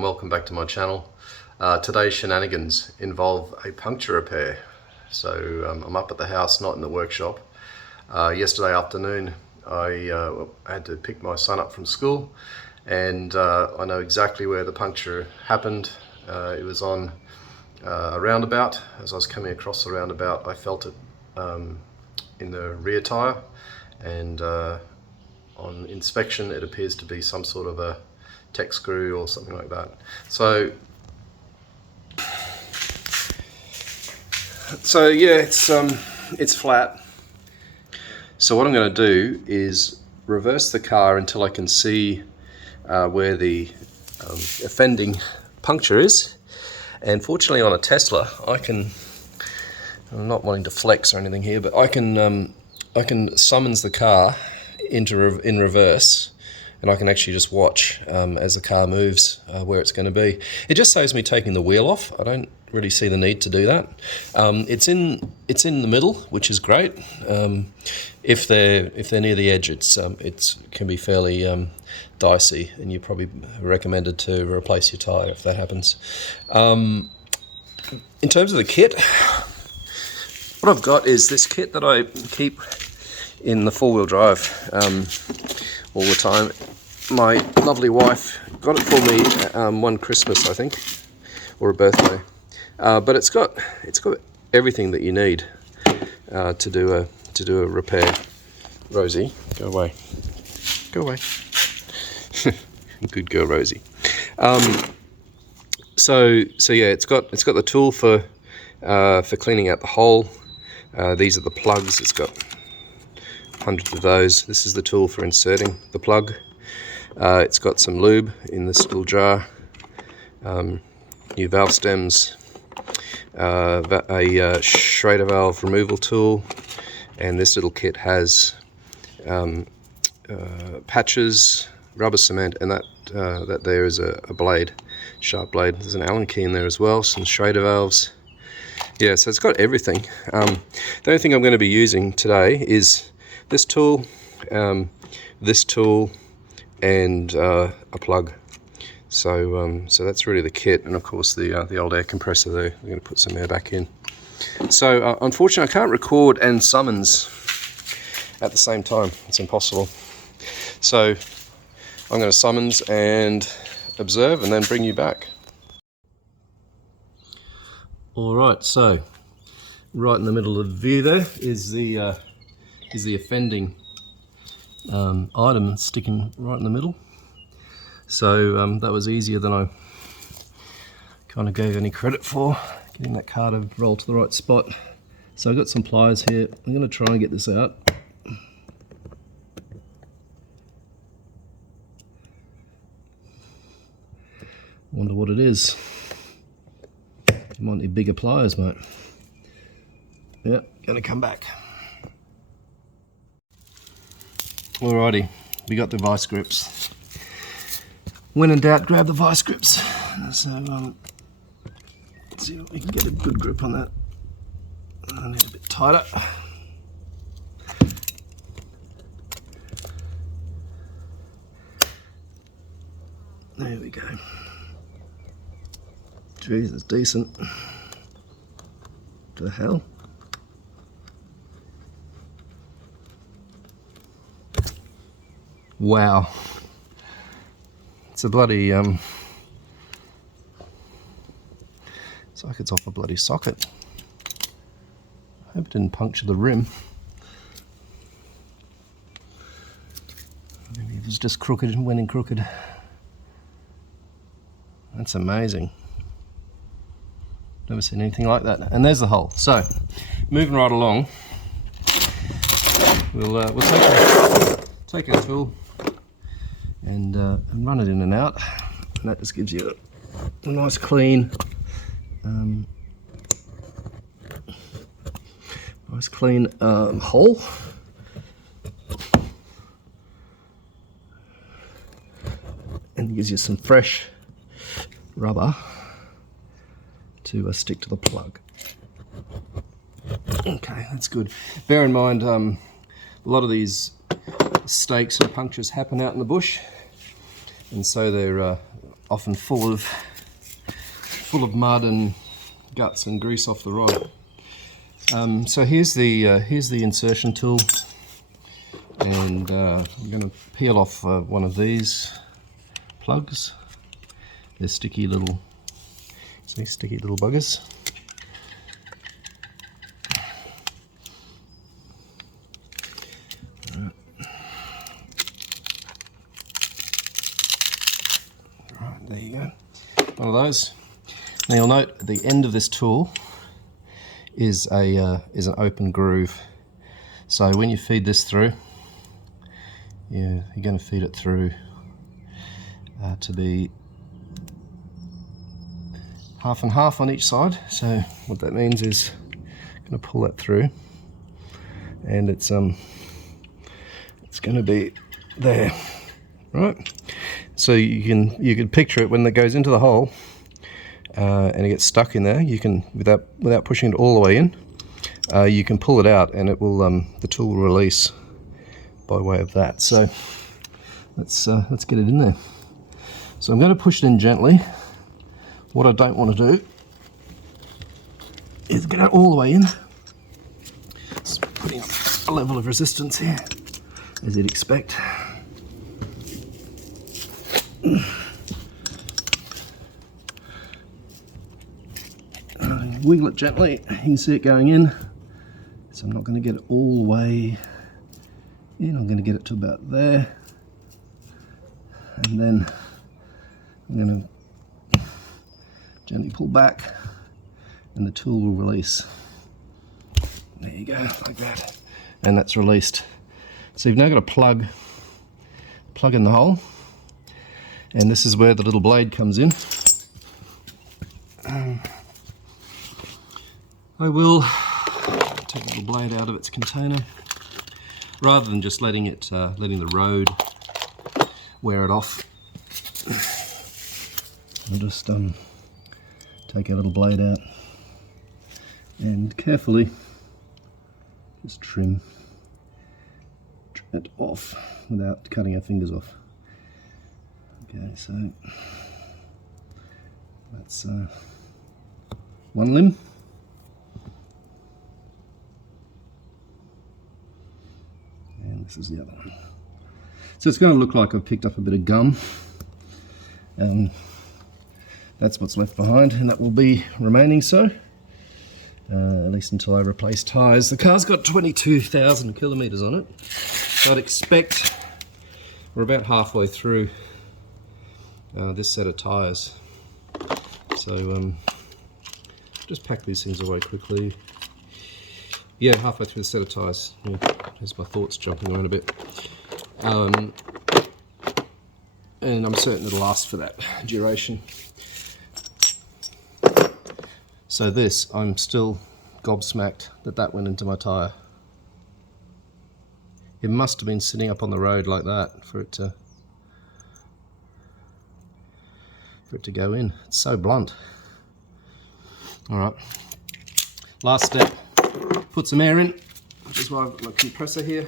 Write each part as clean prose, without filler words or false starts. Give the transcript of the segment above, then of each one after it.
and welcome back to my channel. Today's shenanigans involve a puncture repair. So I'm up at the house, not in the workshop. Yesterday afternoon I had to pick my son up from school, and I know exactly where the puncture happened. It was on a roundabout. As I was coming across the roundabout, I felt it in the rear tyre, and on inspection it appears to be some sort of a tech screw or something like that. So yeah, it's flat. So what I'm going to do is reverse the car until I can see where the offending puncture is. And fortunately on a Tesla, I'm not wanting to flex or anything here, but I can summons the car in reverse, and I can actually just watch as the car moves where it's going to be. It just saves me taking the wheel off. I don't really see the need to do that. It's in the middle, which is great. If they're near the edge, it can be fairly dicey, and you're probably recommended to replace your tyre if that happens. In terms of the kit, what I've got is this kit that I keep in the four-wheel drive all the time. My lovely wife got it for me one Christmas, I think, or a birthday. But it's got everything that you need to do a repair. Rosie, go away. Go away. Good girl, Rosie. So yeah, it's got the tool for cleaning out the hole. These are the plugs. It's got hundreds of those. This is the tool for inserting the plug. It's got some lube in this little jar, new valve stems, a Schrader valve removal tool, and this little kit has patches, rubber cement, and that there is a blade, sharp blade. There's an Allen key in there as well, some Schrader valves. Yeah, so it's got everything. The only thing I'm going to be using today is this tool, and a plug. So that's really the kit, and of course the old air compressor there. We're going to put some air back in. So unfortunately I can't record and summons at the same time. It's impossible. So I'm going to summons and observe and then bring you back. Alright, so right in the middle of the view there is the offending item sticking right in the middle. So that was easier than I kind of gave any credit for, getting that car to roll to the right spot. So I've got some pliers here. I'm going to try and get this out. Wonder what it is. You might need bigger pliers, mate. Yeah, gonna come back. Alrighty, we got the vice grips. When in doubt, grab the vice grips. So let's see if we can get a good grip on that. I need a bit tighter. There we go. Jeez, it's decent. To the hell. Wow. It's a bloody it's like it's off a bloody socket. I hope it didn't puncture the rim. Maybe it was just crooked and went in crooked. That's amazing. Never seen anything like that. And there's the hole. So, moving right along, we'll take our tool and run it in and out, and that just gives you a nice clean, hole. And gives you some fresh rubber to stick to the plug. Okay, that's good. Bear in mind, a lot of these stakes and punctures happen out in the bush, and so they're often full of mud and guts and grease off the rod. So here's the insertion tool, and I'm going to peel off one of these plugs. They're sticky little buggers. Right, there you go. One of those. Now you'll note at the end of this tool is an open groove. So when you feed this through, you're going to feed it through to be half and half on each side. So what that means is I'm going to pull that through, and it's going to be there, right? So you can picture it when it goes into the hole and it gets stuck in there. You can, without pushing it all the way in, you can pull it out, and it will the tool will release by way of that. So let's get it in there. So I'm going to push it in gently. What I don't want to do is get it all the way in. Just putting a level of resistance here, as you'd expect. Wiggle it gently. You can see it going in. So I'm not going to get it all the way in. I'm going to get it to about there, and then I'm going to gently pull back, and the tool will release. There you go, like that, and that's released. So you've now got a plug in the hole, and this is where the little blade comes in. I will take the little blade out of its container, rather than just letting the road wear it off. I'll just take a little blade out and carefully just trim it off without cutting our fingers off. Okay, so that's one limb. And this is the other one. So it's going to look like I've picked up a bit of gum. That's what's left behind, and that will be remaining so, at least until I replace tyres. The car's got 22,000 kilometres on it, so I'd expect we're about halfway through this set of tyres. So just pack these things away quickly. Yeah, halfway through the set of tyres. Yeah, there's my thoughts jumping around a bit. And I'm certain it'll last for that duration. So this, I'm still gobsmacked that went into my tyre. It must have been sitting up on the road like that for it to go in. It's so blunt. All right, last step, put some air in, which is why I've got my compressor here.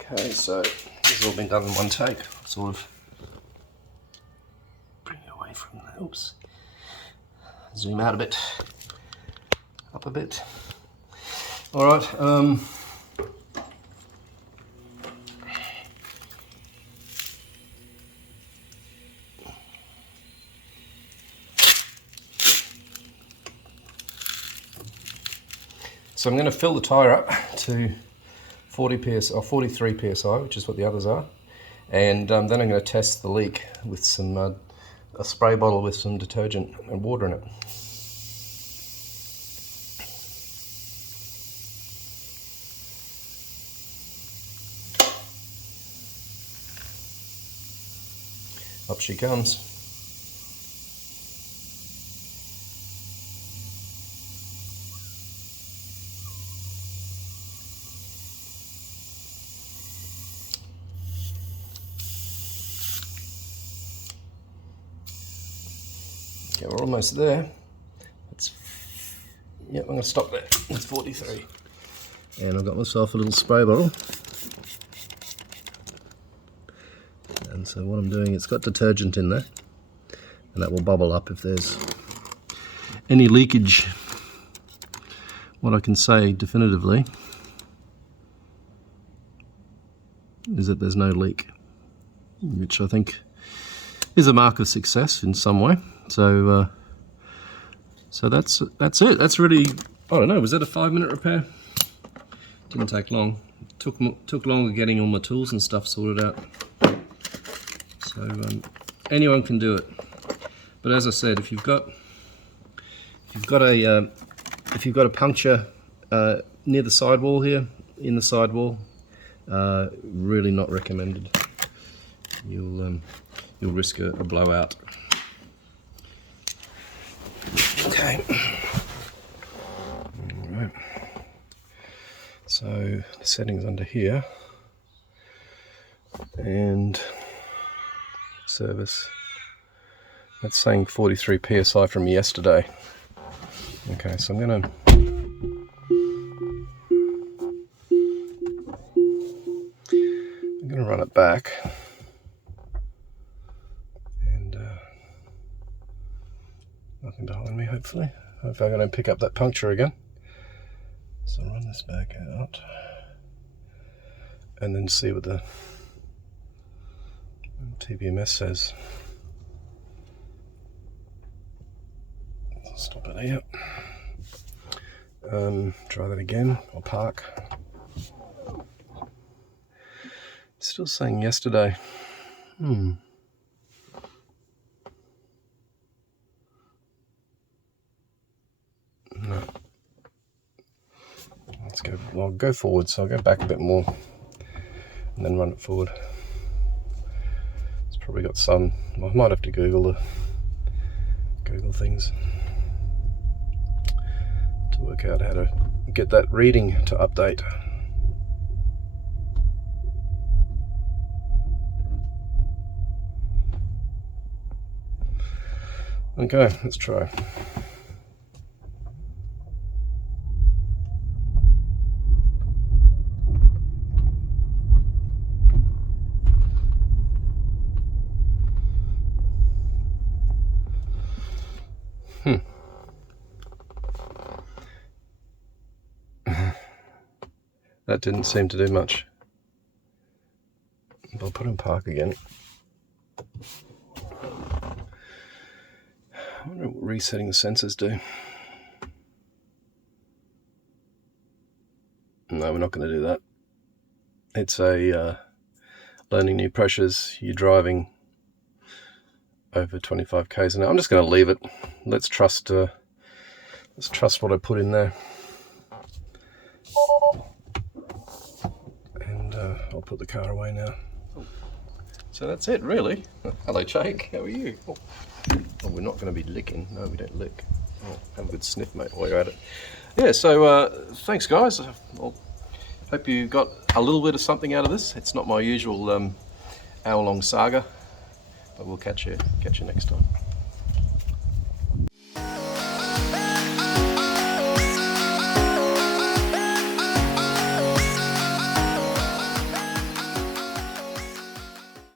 Okay, so this has all been done in one take. Sort of bring it away from that. Oops. Zoom out a bit. Up a bit. All right. So I'm going to fill the tyre up to 40 psi or 43 psi, which is what the others are, and then I'm going to test the leak with some a spray bottle with some detergent and water in it. Up she comes. Okay, we're almost there. Yep, I'm going to stop there. It's 43. And I've got myself a little spray bottle. And so what I'm doing, it's got detergent in there, and that will bubble up if there's any leakage. What I can say definitively is that there's no leak, which I think is a mark of success in some way. So so that's it. That's really, I don't know, was that a 5-minute repair? Didn't take long. Took longer getting all my tools and stuff sorted out. So anyone can do it. But as I said, if you've got a puncture near the sidewall here, in the sidewall, really not recommended. You'll risk a blowout. Okay. All right. So the settings under here, and service. That's saying 43 psi from yesterday. Okay, so I'm gonna run it back, and nothing behind me. Hopefully, I'm gonna pick up that puncture again. So run this back out, and then see what the TPMS says. Stop it here. Try that again, or park. Still saying yesterday. No. Let's go. Well, I'll go forward, so I'll go back a bit more, and then run it forward. It's probably got some. I might have to Google things to work out how to get that reading to update. Okay, let's try. That didn't seem to do much. I'll put in park again. I wonder what resetting the sensors do. No, we're not going to do that. It's a learning new pressures. You're driving over 25 k's an hour. I'm just going to leave it. Let's trust what I put in there. And I'll put the car away now. So that's it, really. Hello, Jake. How are you? Oh, we're not going to be licking. No, we don't lick. Oh, have a good sniff, mate, while you're at it. Yeah, so thanks, guys. Well, hope you got a little bit of something out of this. It's not my usual hour-long saga, but we'll catch you next time.